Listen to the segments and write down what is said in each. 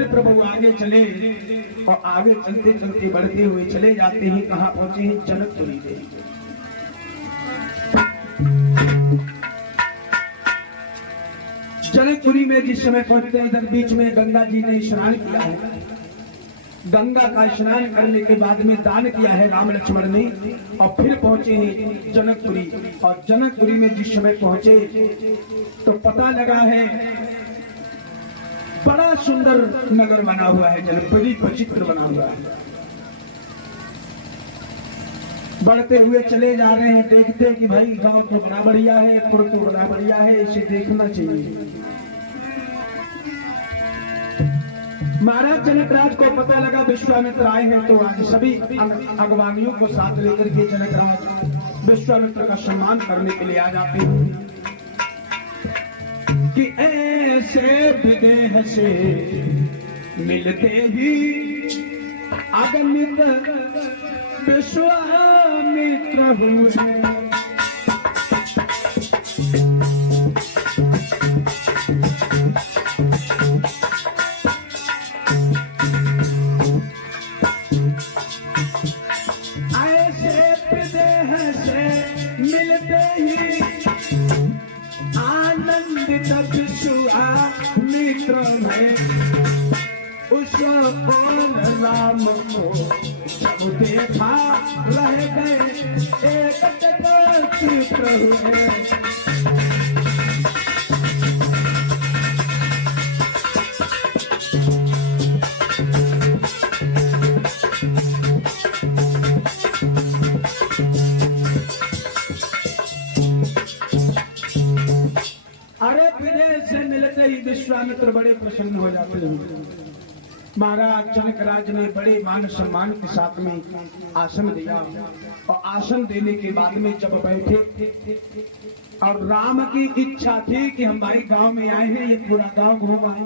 फिर प्रभु आगे चले और आगे चलते चलते बढ़ते हुए चले जाते हैं। कहाँ पहुंचे हैं? जनकपुरी देवी। जनकपुरी में जिस समय पहुंचते हैं, इधर बीच में गंगा जी ने स्नान किया है। गंगा का स्नान करने के बाद में दान किया है राम लक्ष्मण ने, और फिर पहुंचे हैं जनकपुरी। और जनकपुरी में जिस समय पहुंचे तो पता लगा है बड़ा सुंदर नगर बना हुआ है, जनकपुरी विचित्र बना हुआ है। बढ़ते हुए चले जा रहे हैं, देखते हैं कि भाई गांव तो बड़ा बढ़िया है, पुर तो बड़ा बढ़िया है, इसे देखना चाहिए। महाराज जनकराज को पता लगा विश्वामित्र आए हैं, तो आज सभी अगवानियों को साथ लेकर के जनकराज विश्वामित्र का सम्मान करने के लिए आ जाते हैं कि ऐसे विदेह से मिलते ही अगणित विश्वामित्र हुए। राम को जब देखा रह गए एक चित्र हुए। अरे विदेश से मिलते ही विश्वामित्र बड़े प्रसन्न हो जाते हैं। महाराज जनकराज ने बड़े मान सम्मान के साथ में आसन दिया, और आसन देने के बाद में जब बैठे और राम की इच्छा थी कि हमारे गांव में आए हैं, ये पूरा गांव घूम आए।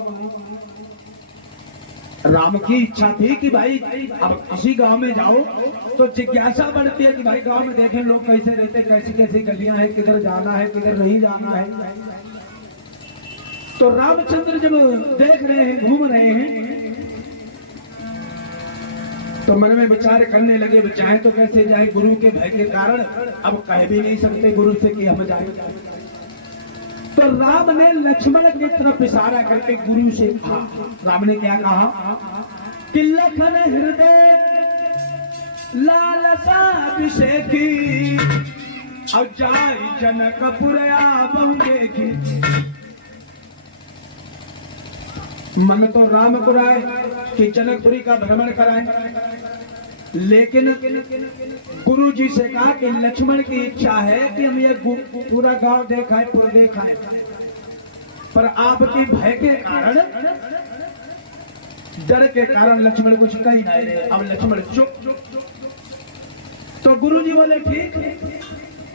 राम की इच्छा थी कि भाई अब किसी गांव में जाओ तो जिज्ञासा बढ़ती है कि भाई गांव में देखें लोग कैसे रहते, कैसी कैसी गलियां हैं, किधर जाना है किधर नहीं जाना है। तो रामचंद्र जब देख रहे हैं, घूम रहे हैं, तो मन में विचार करने लगे चाहे तो कैसे जाए, गुरु के भय के कारण अब कह भी नहीं सकते गुरु से कि हम जाए। तो राम ने लक्ष्मण की तरफ इशारा करके गुरु से कहा। राम ने क्या कहा कि लखन हृदय लालसा अभिषेकी और जाय जनकपुर बहु देखी। मन तो राम को राय कि जनकपुरी का भ्रमण कराए, लेकिन गुरु जी से कहा कि लक्ष्मण की इच्छा है कि हम ये पूरा गांव देखाएं, पूरा देखाएं, पर आपकी भय के कारण, डर के कारण लक्ष्मण कुछ कही नहीं। अब लक्ष्मण चुप। तो गुरु जी बोले ठीक,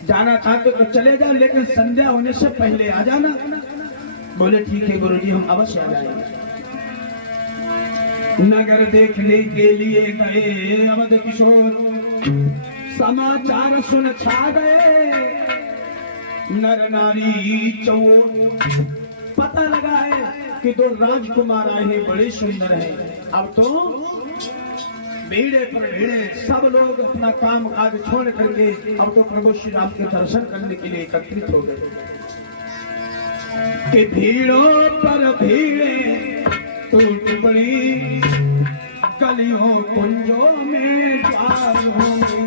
जाना चाहते तो चले जाओ, लेकिन संध्या होने से पहले आ जाना। बोले ठीक है गुरु जी, हम अवश्य आ जाएंगे। नगर देखने के लिए गए अवध किशोर, समाचार सुन छा गए नर नारी चौर। पता लगा है कि दो राजकुमार आए हैं, बड़े सुंदर हैं। अब तो भीड़े पर भीड़े सब लोग अपना काम काज छोड़ करके अब तो प्रभु श्री राम के दर्शन करने के लिए एकत्रित हो गए कि भीड़ों पर भीड़े टूट पड़ी गलियों कुंजों में द्वारों में।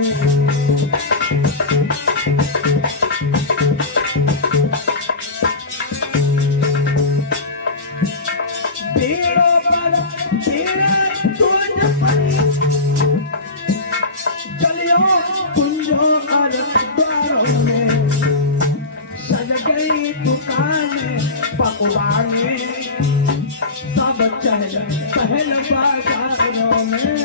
भीड़ों पर भीड़े टूट पड़ी गलियों कुंजों और द्वारों में। सज गई दुकानें पकवाने सब चहल पहल बाजारों में।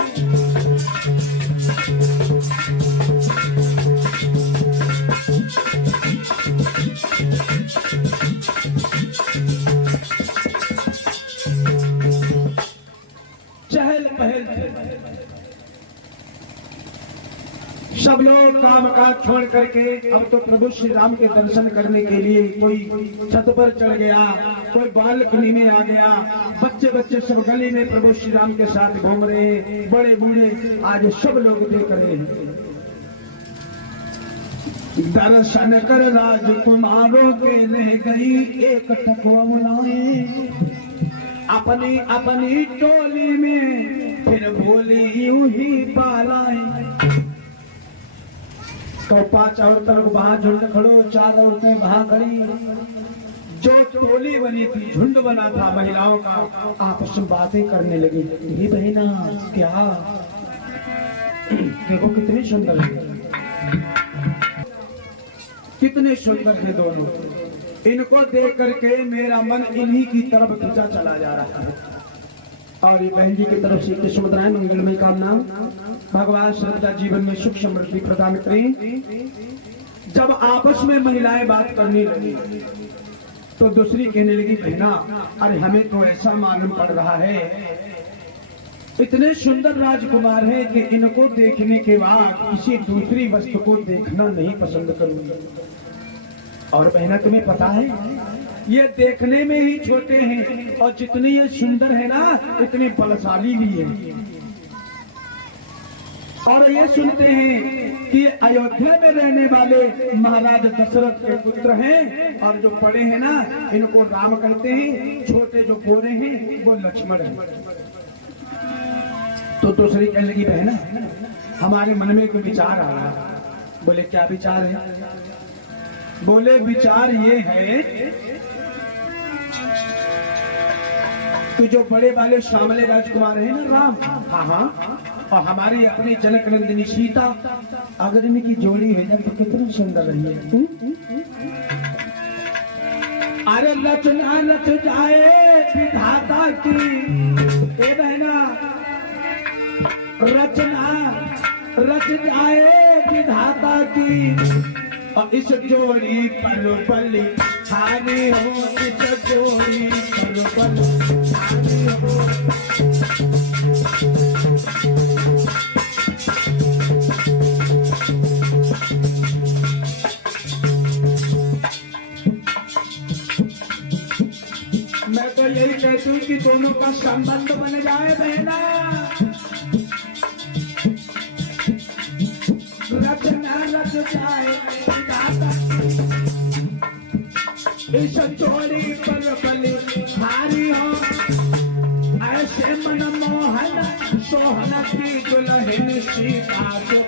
चहल पहल सब लोग काम काज छोड़ करके अब तो प्रभु श्री राम के दर्शन करने के लिए कोई छत पर चढ़ गया, कोई बालकनी में आ गया। बच्चे बच्चे सब गली में प्रभु श्री राम के साथ घूम रहे हैं, बड़े बूढ़े आज सब लोग देख रहे हैं। दर्शन कर राजकुमारों के रह गई एक टकवाए, अपनी अपनी टोली में फिर बोली यूं ही पालाए। तो 5 औरतों को वहां झुंड खड़ो, 4 औरतें वहां खड़ी। जो टोली बनी थी, झुंड बना था महिलाओं का, आपस में बातें करने लगी। ये बहना क्या, देखो कितनी सुंदर है, कितने सुंदर थे दोनों। इनको देख करके मेरा मन इन्हीं की तरफ खिंचा चला जा रहा है। और ये बहन जी की तरफ से कृष्ण मुद्राएं मंगलमय कामना, भगवान श्रद्धा जीवन में सुख समृद्धि प्रदान करें। जब आपस में महिलाएं बात करने लगी तो दूसरी कहने लगी, बहना अरे हमें तो ऐसा मालूम पड़ रहा है, इतने सुंदर राजकुमार है कि इनको देखने के बाद किसी दूसरी वस्तु को देखना नहीं पसंद करूंगी। और बहना तुम्हें पता है, ये देखने में ही छोटे हैं और जितनी ये सुंदर है ना, इतने बलशाली भी है। और ये सुनते हैं कि अयोध्या में रहने वाले महाराज दशरथ के पुत्र हैं, और जो बड़े हैं ना इनको राम कहते हैं, छोटे जो गोरे हैं वो लक्ष्मण हैं। तो दूसरी कहने लगी, बहना हमारे मन में कोई विचार आया। बोले क्या विचार है? बोले विचार ये है कि जो बड़े वाले श्यामले राजकुमार हैं ना राम, हाँ, और हमारी अपनी जनक नंदिनी सीता, अगर इनकी जोड़ी हो जाए तो कितनी सुंदर रही है। अरे रचना रच जाए विधाता की, ए बहना रचना रच जाए विधाता की, और इस जोड़ी पर बलि हारी हो, इस जोड़ी पर बलि हारी हो। मैं तो यही कहती हूँ कि दोनों का संबंध बन जाए बहना। रचना रच जाए इस जोड़ी पर बलि हारी हो, ऐसे मन मोहन सोहन की दुल्हन सीता जो